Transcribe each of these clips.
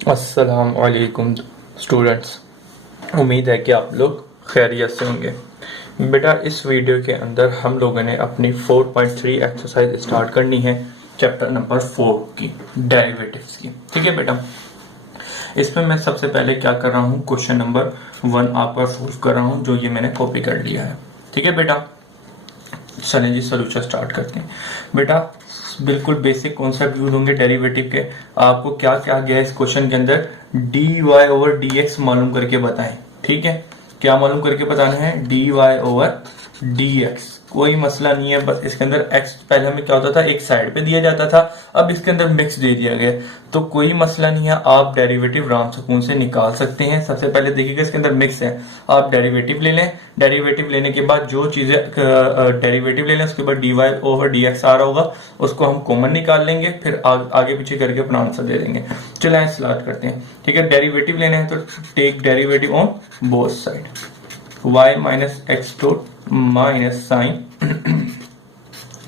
अस्सलाम वालेकुम स्टूडेंट्स। उम्मीद है कि आप लोग खैरियत से होंगे। बेटा, इस वीडियो के अंदर हम लोगों ने अपनी 4.3 एक्सरसाइज स्टार्ट करनी है, चैप्टर नंबर 4 की, डेरिवेटिव्स की। ठीक है बेटा, इसमें मैं सबसे पहले क्या कर रहा हूँ, क्वेश्चन नंबर 1 आपका सोल्व कर रहा हूँ, जो ये मैंने कॉपी कर लिया है। ठीक है बेटा, चलें जी सोल्यूशन स्टार्ट करते हैं। बेटा, बिल्कुल बेसिक कॉन्सेप्ट यूज होंगे डेरिवेटिव के। आपको क्या क्या गया इस क्वेश्चन के अंदर, d y over d x मालूम करके बताएं। ठीक है, क्या मालूम करके बताना है, d y over d x. कोई मसला नहीं है, बस इसके अंदर x पहले हमें क्या होता था, एक साइड पे दिया जाता था, अब इसके अंदर मिक्स दे दिया गया, तो कोई मसला नहीं है, आप डेरिवेटिव राम सुकून से निकाल सकते हैं। सबसे पहले देखिएगा इसके अंदर मिक्स है, आप डेरिवेटिव ले लें। डेरिवेटिव लेने के बाद जो चीजें डेरिवेटिव ले लें, उसके बाद d y over d x आ रहा होगा, उसको हम कॉमन निकाल लेंगे, फिर आगे पीछे करके अपना आंसर दे देंगे। चलिए स्टार्ट करते हैं। ठीक है, डेरिवेटिव लेना है तो take derivative on both side, y minus x dot minus sine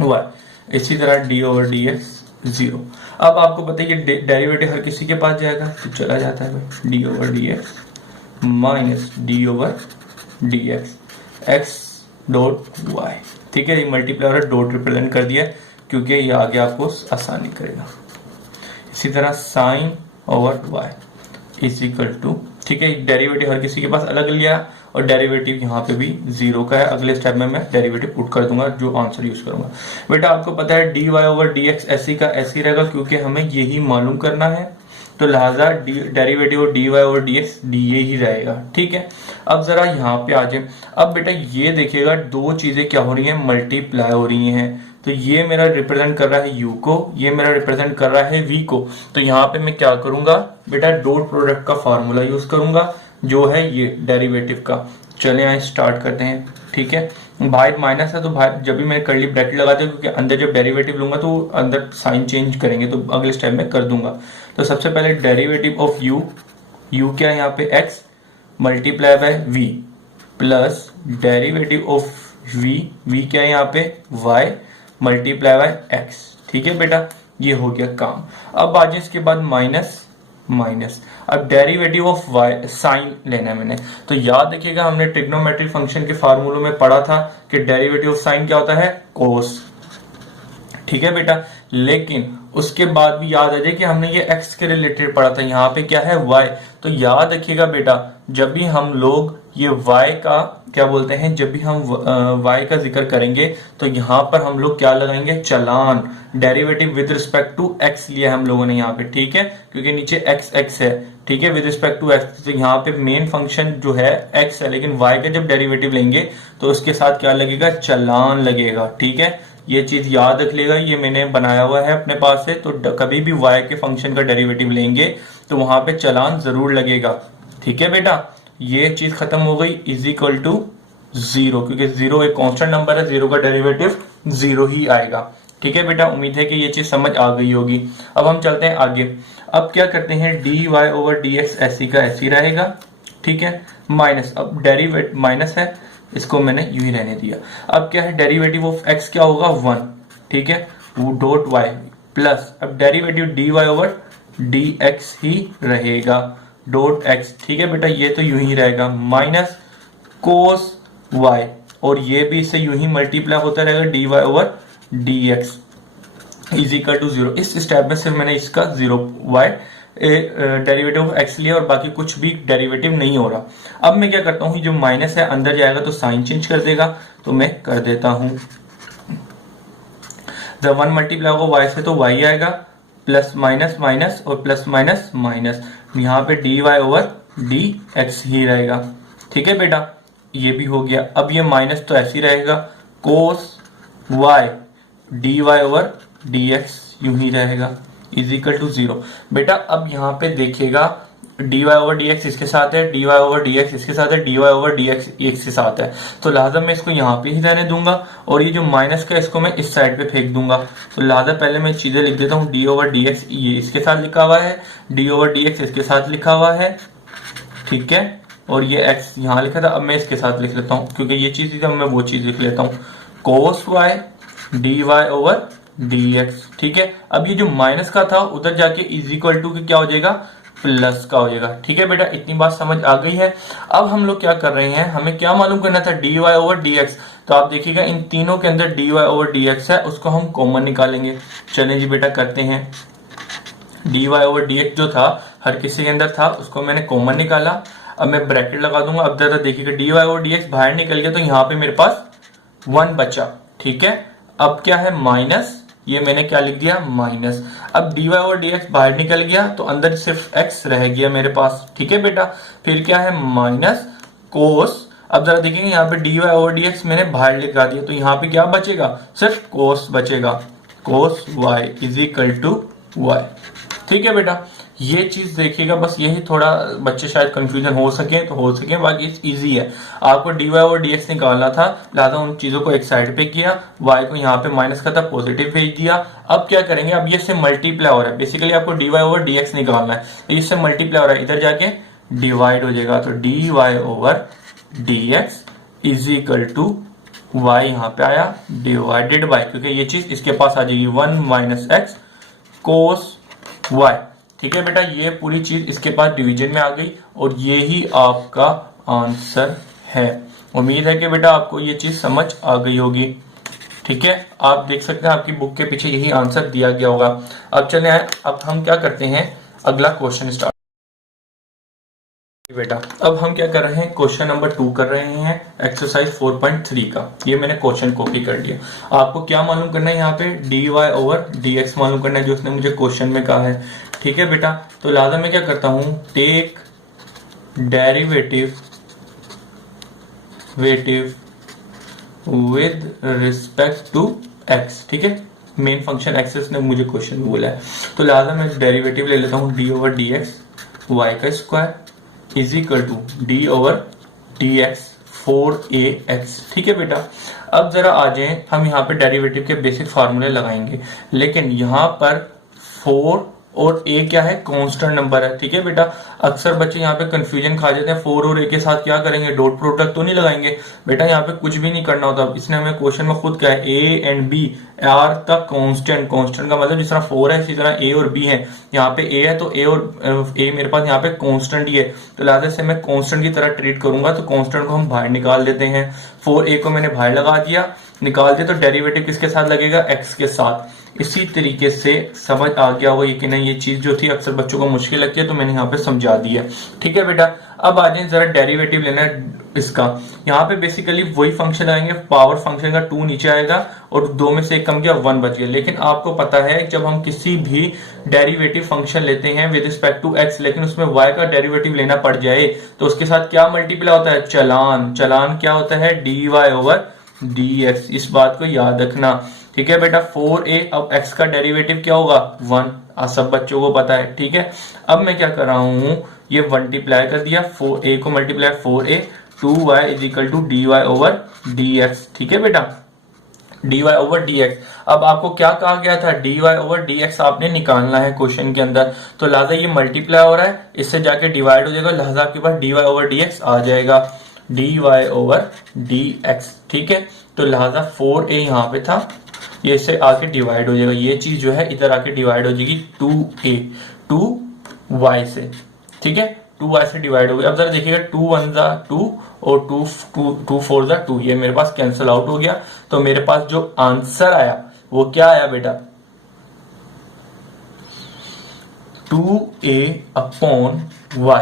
y, इसी तरह d ओवर डी एक्स 0। अब आपको पता है कि डेरिवेटिव हर किसी के पास जाएगा, तो चला जाता है भाई, d over d x minus d over d x x dot y. ठीक है, ये मल्टीप्लाई और डॉट रिप्रेजेंट कर दिया क्योंकि ये आगे आपको आसानी करेगा। इसी तरह sine over y is equal to, ठीक है, डेरिवेटिव हर किसी के पास अलग लिया और डेरिवेटिव यहाँ पे भी 0 का है। अगले स्टेप में मैं डेरिवेटिव पुट कर दूंगा, जो आंसर यूज करूंगा। बेटा, आपको पता है d y over d x ऐसी का ऐसी रहेगा, क्योंकि हमें यही मालूम करना है, तो लिहाजा derivative d y over d x d a ही रहेगा। ठीक है, अब जरा यहाँ पे आ जाए। अब बेटा ये देखिएगा, दो चीजें क्या हो रही हैं, मल्टीप्लाई हो रही हैं। तो ये मेरा रिप्रेजेंट कर रहा है u को, ये मेरा रिप्रेजेंट कर रहा है v को। तो यहाँ पे मैं क्या करूंगा बेटा, डॉट प्रोडक्ट का फार्मूला यूज करूंगा, जो है ये डेरिवेटिव का। चले यहाँ स्टार्ट करते हैं। ठीक है, बाहर माइनस है तो बाहर जब भी मैं कर्ली ब्रैकेट लगाते हैं, क्योंकि अंदर जब डेरिवेटिव लूंगा तो अंदर साइन चेंज करेंगे, तो अगले स्टेप में कर दूंगा। तो सबसे पहले डेरिवेटिव ऑफ u क्या है यहाँ पे x multiply by v, plus derivative of v क्या है यहाँ पे y मल्टीप्लाई बाय x। ठीक है बेटा, ये हो गया काम। अब आज इसके बाद माइनस माइनस, अब डेरिवेटिव ऑफ y साइन लेना है मैंने। तो याद रखिएगा, हमने ट्रिग्नोमेट्रिक फंक्शन के फार्मूलों में पढ़ा था कि डेरिवेटिव ऑफ साइन क्या होता है, कोस। ठीक है बेटा, लेकिन उसके बाद भी याद आ जाए कि हमने ये x के रिलेटेड पढ़ा था, यहाँ पे क्या है y। तो याद रखिएगा बेटा, जब भी हम लोग ये y का क्या बोलते हैं, जब भी हम y का जिक्र करेंगे तो यहाँ पर हम लोग क्या लगाएंगे, चलान। Derivative with respect to x लिया हम लोगों ने यहाँ पे, ठीक है, क्योंकि नीचे x है। ठीक है, विद रिस्पेक्ट टू x, तो यहाँ पे मेन फंक्शन जो है x है, लेकिन y का जब डेरिवेटिव लेंगे तो उसके साथ क्या लगेगा, चलान लगेगा। ठीक है, ये चीज याद रख लेगा, ये मैंने बनाया हुआ है अपने पास से। तो कभी भी y के फंक्शन का डेरिवेटिव लेंगे तो वहां पे चलान जरूर लगेगा। ठीक है बेटा, ये चीज खत्म हो गई, इज इक्वल टू 0, क्योंकि 0 एक कांस्टेंट नंबर है, 0 का डेरिवेटिव 0 ही आएगा। ठीक है बेटा, उम्मीद है कि ये चीज समझ आ गई होगी। अब हम चलते हैं आगे। अब क्या करते हैं, d y over d x ऐसी का ऐसी रहेगा। ठीक है, माइनस, अब डेरिवेटिव माइनस है, इसको मैंने यूं ही रहने दिया। अब क्या है, डेरिवेटिव ऑफ x क्या होगा, 1। ठीक है, वो डॉट y प्लस, अब डेरिवेटिव dy ओवर dx ही रहेगा, डॉट x। ठीक है बेटा, ये तो यूं ही रहेगा, माइनस कोस y, और ये भी इससे यूं ही मल्टीप्लाई होता रहेगा, dy over dx is equal to 0। इस स्टेप में सिर्फ मैंने इसका 0 y डेरिवेटिव ऑफ x लिया और बाकी कुछ भी डेरिवेटिव नहीं हो रहा। अब मैं क्या करता हूँ, जो माइनस है अंदर जाएगा तो साइन चेंज कर देगा, तो मैं कर देता हूं, जब 1 मल्टीप्लाई होगा y से तो y आएगा, प्लस माइनस माइनस और प्लस माइनस माइनस, यहाँ पे d y over d x ही रहेगा। ठीक है बेटा, ये भी हो गया। अब ये माइनस तो ऐसे ही रहेगा, cos y d y over d x यूं ही रहेगा, इज इक्वल टू 0। बेटा, अब यहाँ पे देखिएगा, d y over d x इसके साथ है, d y over d x इसके साथ है, d y over d x के साथ है, तो लिहाजा मैं इसको यहाँ पे ही रहने दूंगा, और ये जो माइनस का इसको मैं इस साइड पे फेंक दूंगा। तो लिहाजा पहले मैं चीजें लिख देता हूँ, डी ओवर डी एक्स ये इसके साथ लिखा हुआ है, डी ओवर डी एक्स इसके साथ लिखा हुआ है। ठीक है, और ये एक्स यहाँ लिखा था, अब मैं इसके साथ लिख लेता हूँ, क्योंकि ये चीज मैं वो चीज लिख लेता हूँ, cos y d y over dx। ठीक है, अब ये जो माइनस का था उधर जाके इज इक्वल टू क्या हो जाएगा, प्लस का हो जाएगा। ठीक है बेटा, इतनी बात समझ आ गई है। अब हम लोग क्या कर रहे हैं, हमें क्या मालूम करना था, dy ओवर dx। तो आप देखिएगा इन तीनों के अंदर dy ओवर dx है, उसको हम कॉमन निकालेंगे। चलें जी बेटा करते हैं। dy ओवर dx जो था हर किसी के अंदर था, उसको मैंने कॉमन निकाला। अब मैं ब्रैकेट लगा दूंगा। अब जरा देखिएगा dy ओवर dx बाहर निकल गया, तो यहाँ पे मेरे पास 1 बचा। ठीक है, अब क्या है माइनस, ये मैंने क्या लिख दिया माइनस। अब dy ओवर dx बाहर निकल गया, तो अंदर सिर्फ x रह गया मेरे पास। ठीक है बेटा, फिर क्या है माइनस कोस। अब जरा देखेंगे यहाँ पे dy ओवर dx मैंने बाहर लिखा दिया, तो यहाँ पे क्या बचेगा, सिर्फ कोस बचेगा। Cos y is equal to y। ठीक है बेटा, ये चीज देखिएगा, बस यही थोड़ा बच्चे शायद कंफ्यूजन हो सके तो हो सके, बाकी इजी है। आपको dy ओवर dx निकालना था, लिहाजा उन चीजों को एक साइड पे किया, y को यहाँ पे माइनस का था पॉजिटिव भेज दिया। अब क्या करेंगे, अब ये इससे मल्टीप्लाई हो रहा है, बेसिकली आपको dy ओवर dx निकालना है, तो इससे मल्टीप्लाई हो रहा है, इधर जाके डिवाइड हो जाएगा। तो dy over dx is equal to y यहाँ पे आया डिवाइडेड बाय, क्योंकि ये चीज इसके पास आ जाएगी 1 माइनस एक्स कोस y। ठीक है बेटा, ये पूरी चीज इसके पास डिवीजन में आ गई और ये ही आपका आंसर है। उम्मीद है कि बेटा आपको ये चीज समझ आ गई होगी। ठीक है, आप देख सकते हैं आपकी बुक के पीछे यही आंसर दिया गया होगा। अब चले आए, अब हम क्या करते हैं, अगला क्वेश्चन स्टार्ट। बेटा अब हम क्या कर रहे हैं, क्वेश्चन नंबर 2 कर रहे हैं, एक्सरसाइज 4.3 का। ये मैंने क्वेश्चन कॉपी कर लिया। आपको क्या मालूम करना है, यहाँ पे dy ओवर dx मालूम करना है, जो उसने मुझे क्वेश्चन में कहा है। ठीक है बेटा, तो लिहाजा मैं क्या करता हूं, take derivative with respect to x। ठीक है, मेन फंक्शन एक्सेस ने मुझे क्वेश्चन में बोला है, तो लिहाजा मैं डेरिवेटिव ले लेता हूं d ओवर dx y का square is equal to d over dx 4ax। ठीक है बेटा, अब जरा आ जाए, हम यहाँ पे डेरिवेटिव के बेसिक फार्मूले लगाएंगे, लेकिन यहाँ पर 4 और a क्या है, कांस्टेंट नंबर है। ठीक है बेटा, अक्सर बच्चे यहाँ पे कंफ्यूजन खा जाते हैं, 4 और a के साथ क्या करेंगे, डॉट प्रोडक्ट तो नहीं लगाएंगे। बेटा यहाँ पे कुछ भी नहीं करना होता, इसने हमें क्वेश्चन में खुद कहा है a and b are the constant. Constant का मतलब जिस तरह 4 है इसी तरह a और b है। यहाँ पे a है तो a और a मेरे पास यहाँ पे कांस्टेंट ही है, तो लिहाजा से मैं कांस्टेंट की तरह ट्रीट करूंगा। तो कांस्टेंट को हम बाहर निकाल देते हैं, 4a को मैंने बाहर लगा दिया, निकाल दिया, तो डेरिवेटिव किसके साथ लगेगा, x के साथ। इसी तरीके से समझ आ गया होगा कि नहीं, ये चीज जो थी अक्सर बच्चों को मुश्किल लगती है, तो मैंने यहाँ पे समझा दिया। ठीक है बेटा, अब आ जाए जरा डेरिवेटिव लेना है इसका। यहाँ पे बेसिकली वही फंक्शन आएंगे, पावर फंक्शन का 2 नीचे आएगा और 2 में से 1 कम गया 1 बच गया। लेकिन आपको पता है जब हम किसी भी डेरिवेटिव फंक्शन लेते हैं विद रिस्पेक्ट टू x, लेकिन उसमें y का डेरिवेटिव लेना पड़ जाए, तो उसके साथ क्या मल्टीप्लाई होता है, चलान। चलान क्या होता है, dy ओवर dx। इस बात को याद रखना। ठीक है बेटा, 4a, अब x का डेरिवेटिव क्या होगा 1, सब बच्चों को पता है। ठीक है, अब मैं क्या कर रहा हूं, ये मल्टीप्लाई कर दिया, 4a को multiply 4a, 2y is equal to dy over dx। ठीक है बेटा, dy ओवर dx। अब आपको क्या कहा गया था, dy ओवर dx आपने निकालना है क्वेश्चन के अंदर, तो लिहाजा ये मल्टीप्लाई हो रहा है, इससे जाके डिवाइड हो जाएगा, लिहाजा आपके पास dy ओवर dx आ जाएगा, dy ओवर dx। ठीक है, तो लिहाजा 4a यहाँ पे था, ये इससे आके डिवाइड हो जाएगा, ये चीज जो है इधर आके डिवाइड हो जाएगी 2a 2y से। ठीक है, 2y से डिवाइड हो गया। अब जरा देखिएगा 2 1 जा 2 और 2 4 जा 2, ये मेरे पास कैंसिल आउट हो गया। तो मेरे पास जो आंसर आया वो क्या आया बेटा, 2a upon y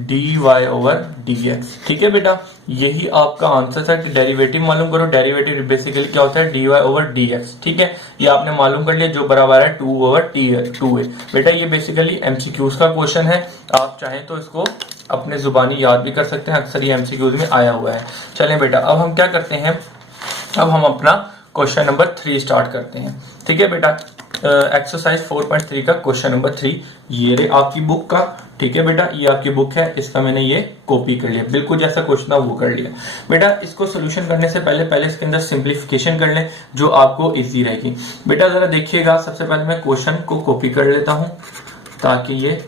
dy over dx। ठीक है बेटा, यही आपका आंसर है। डेरिवेटिव मालूम करो, डेरिवेटिव बेसिकली क्या होता है, dy ओवर dx। ठीक है, ये आपने मालूम कर लिया, जो बराबर है 2 ओवर 2a। बेटा ये बेसिकली एमसीक्यूज का क्वेश्चन है, आप चाहें तो इसको अपने जुबानी याद भी कर सकते हैं, अक्सर ये एमसीक्यूज में आया हुआ है। चलें बेटा, अब हम क्या करते हैं, अब हम अपना क्वेश्चन नंबर 3 स्टार्ट करते हैं। ठीक है बेटा, एक्सरसाइज 4.3 का क्वेश्चन नंबर 3, ये रे आपकी बुक का। ठीक है बेटा, ये आपकी बुक है, इसका मैंने ये कॉपी कर लिया, बिल्कुल जैसा क्वेश्चन था वो कर लिया। बेटा इसको सोल्यूशन करने से पहले इसके अंदर सिंप्लीफिकेशन कर लें, जो आपको इजी रहेगी। बेटा जरा देखिएगा, सबसे पहले मैं क्वेश्चन को कॉपी कर लेता हूं ताकि ये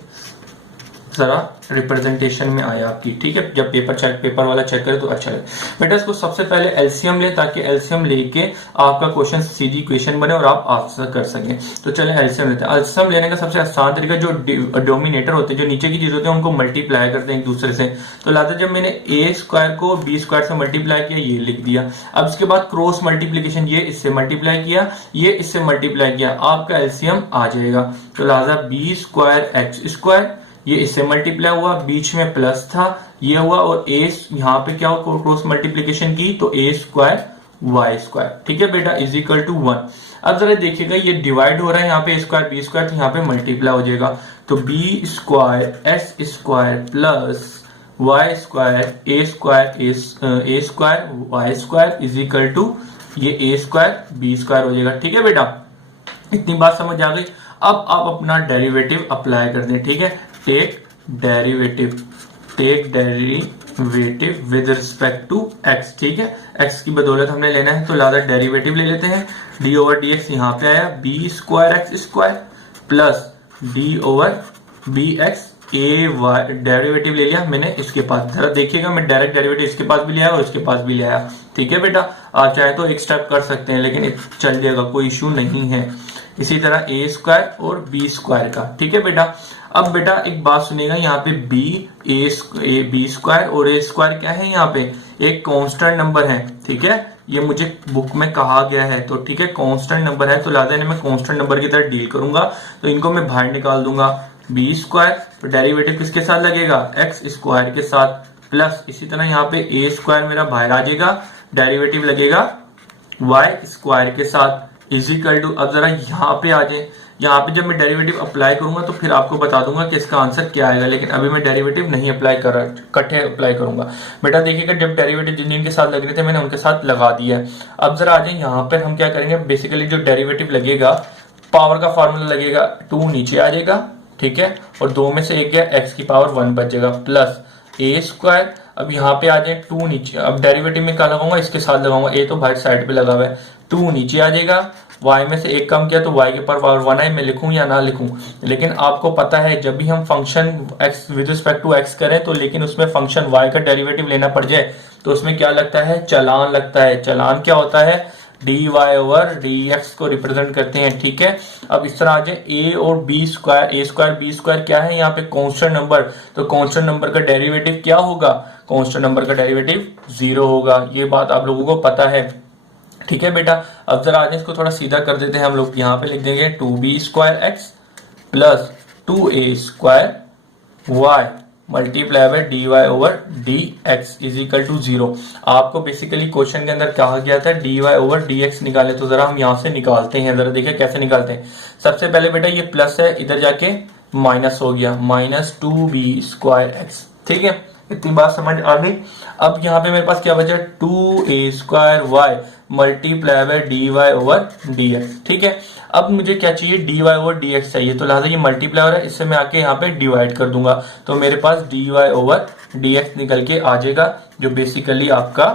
जरा रिप्रेजेंटेशन में आए आपकी, ठीक है। जब पेपर वाला चेक करे तो अच्छा लगे। बेटा इसको सबसे पहले एलसीएम ले, ताकि एलसीएम लेके आपका क्वेश्चन सीधी इक्वेशन बने और आप आंसर कर सकें। तो चले एलसीएम लेते हैं। एलसीएम लेने का सबसे आसान तरीका, जो डोमिनेटर होते हैं, जो नीचे की चीज होती है, उनको मल्टीप्लाई करते हैं एक दूसरे से। तो लाते जब मैंने ए स्क्वायर को बी स्क्वायर से मल्टीप्लाई किया, ये लिख दिया। अब इसके बाद क्रॉस मल्टीप्लीकेशन, ये इससे मल्टीप्लाई किया, ये इससे मल्टीप्लाई किया, आपका एलसीएम आ जाएगा। तो लिहाजा बी स्क्वायर एक्स स्क्वायर, ये इससे मल्टीप्लाई हुआ, बीच में प्लस था, ये हुआ, और ए यहाँ पे क्या हुआ, क्रॉस मल्टीप्लीकेशन की, तो ए स्क्वायर वाई स्क्वायर, ठीक है बेटा, इज इक्वल टू 1। अब जरा देखिएगा ये डिवाइड हो रहा है, यहाँ पे स्क्वायर बी स्क्वायर, तो यहाँ पे मल्टीप्लाई हो जाएगा। तो b square s square plus y square a square y square is equal to ये ए स्क्वायर बी स्क्वायर हो जाएगा, ठीक है बेटा। इतनी बात समझ आ गई। अब आप अपना डेरिवेटिव अप्लाई कर दें, ठीक है। Take derivative with respect to x, ठीक है। एक्स की बदौलत हमने लेना है, तो लादा डेरिवेटिव ले लेते हैं। डी ओवर डी एक्स यहाँ पे आया, b square x square plus d over b x a y, derivative ले लिया मैंने इसके पास। जरा देखिएगा मैं डायरेक्ट डेरिवेटिव इसके पास भी ले आया और इसके पास भी ले आया, ठीक है बेटा। आप चाहे तो एक स्टेप कर सकते हैं, लेकिन चल जाएगा, कोई इश्यू नहीं है। इसी तरह ए स्क्वायर और बी स्क्वायर का, ठीक है बेटा। अब बेटा एक बात सुनिएगा, यहाँ पे बी स्क्वायर और ए स्क्वायर क्या है, यहाँ पे एक कांस्टेंट नंबर है, ठीक है। ये मुझे बुक में कहा गया है, तो ठीक है कांस्टेंट नंबर है, तो लादा मैं कांस्टेंट नंबर की तरह डील करूंगा। तो इनको मैं बाहर निकाल दूंगा। बी स्क्वायर, तो डेरिवेटिव किसके साथ लगेगा, एक्स स्क्वायर के साथ, प्लस इसी तरह यहाँ पे ए स्क्वायर मेरा बाहर आ जाएगा, डेरिवेटिव लगेगा वाई स्क्वायर के साथ, इज इक्वल टू। अब जरा यहाँ पे आ जाए, यहाँ पे जब मैं डेरिवेटिव अप्लाई करूंगा तो फिर आपको बता दूंगा कि इसका आंसर क्या आएगा, लेकिन अभी मैं डेरिवेटिव नहीं अप्लाई कर रहा, इकट्ठे अप्लाई करूंगा। बेटा देखिएगा जब डेरिवेटिव जिन जिनके साथ लग रहे थे मैंने उनके साथ लगा दिया है। अब जरा आ जाए यहाँ पर, हम क्या करेंगे, बेसिकली जो डेरिवेटिव लगेगा, पावर का फॉर्मूला लगेगा, 2 नीचे आ जाएगा, ठीक है, और 2 में से 1 गया, एक्स की पावर 1 बच जाएगा, प्लस ए स्क्वायर। अब यहाँ पे आ जाए 2 नीचे, अब डेरिवेटिव में क्या लगाऊंगा, इसके साथ लगाऊंगा, ए तो भाई साइड पे लगा हुआ है, 2 नीचे आ जाएगा, y में से 1 कम किया तो y के पावर 1 आई, मैं लिखूं या ना लिखूं। लेकिन आपको पता है जब भी हम function x with respect to x करें, तो लेकिन उसमें फंक्शन y का डेरिवेटिव लेना पड़ जाए तो उसमें क्या लगता है, चलान लगता है। चलान क्या होता है, d y over d x को रिप्रेजेंट करते हैं, ठीक है। अब इस तरह आ जाए ए और B square, a square B square क्या है, यहाँ पे कांस्टेंट नंबर, तो कांस्टेंट नंबर का डेरिवेटिव क्या होगा, कांस्टेंट नंबर का डेरिवेटिव 0 होगा। ये बात आप लोगों को पता है, ठीक है बेटा। अब जरा आज इसको थोड़ा सीधा कर देते हैं हम लोग, यहाँ पे लिख देंगे 2b square x plus 2a square y multiply by d y over d x is equal to 0। आपको बेसिकली क्वेश्चन के अंदर कहा गया था d y over d x निकाले, तो जरा हम यहाँ से निकालते हैं, जरा देखिए कैसे निकालते हैं। सबसे पहले बेटा ये प्लस है, इधर जाके माइनस हो गया, माइनस 2b स्क्वायर एक्स, ठीक है। इतनी बात समझ आ गई। अब यहाँ पे मेरे पास क्या बचा, 2a square y multiply by d y over d x, ठीक है। अब मुझे क्या चाहिए, d y over d x चाहिए, तो लिहाजा ये मल्टीप्लाई हो रहा है, इससे मैं आके यहाँ पे डिवाइड कर दूंगा, तो मेरे पास d y over d x निकल के आ जाएगा, जो बेसिकली आपका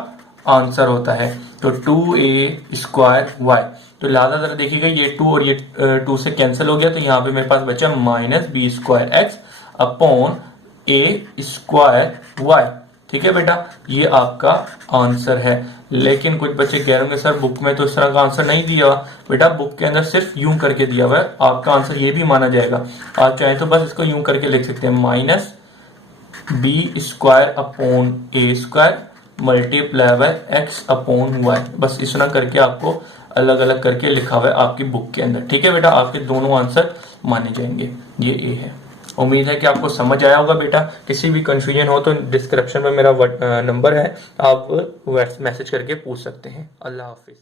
आंसर होता है। तो 2a स्क्वायर वाई, तो लिहाजा जरा देखिएगा ये 2 और ये 2 से कैंसिल हो गया, तो यहाँ पे मेरे पास बचा minus b square x upon a square y, ठीक है बेटा। ये आपका आंसर है। लेकिन कुछ बच्चे कह रहे होंगे सर बुक में तो इस तरह का आंसर नहीं दिया, बेटा बुक के अंदर सिर्फ यूं करके दिया हुआ है, आपका आंसर ये भी माना जाएगा। आप चाहे तो बस इसको यूं करके लिख सकते हैं, minus b square upon a square multiply by x upon y, बस इस तरह करके आपको अलग अलग करके लिखा हुआ है आपकी बुक के अंदर, ठीक है बेटा। आपके दोनों आंसर माने जाएंगे। ये ए है। उम्मीद है कि आपको समझ आया होगा बेटा। किसी भी कंफ्यूजन हो तो डिस्क्रिप्शन में मेरा नंबर है, आप मैसेज करके पूछ सकते हैं। अल्लाह हाफिज।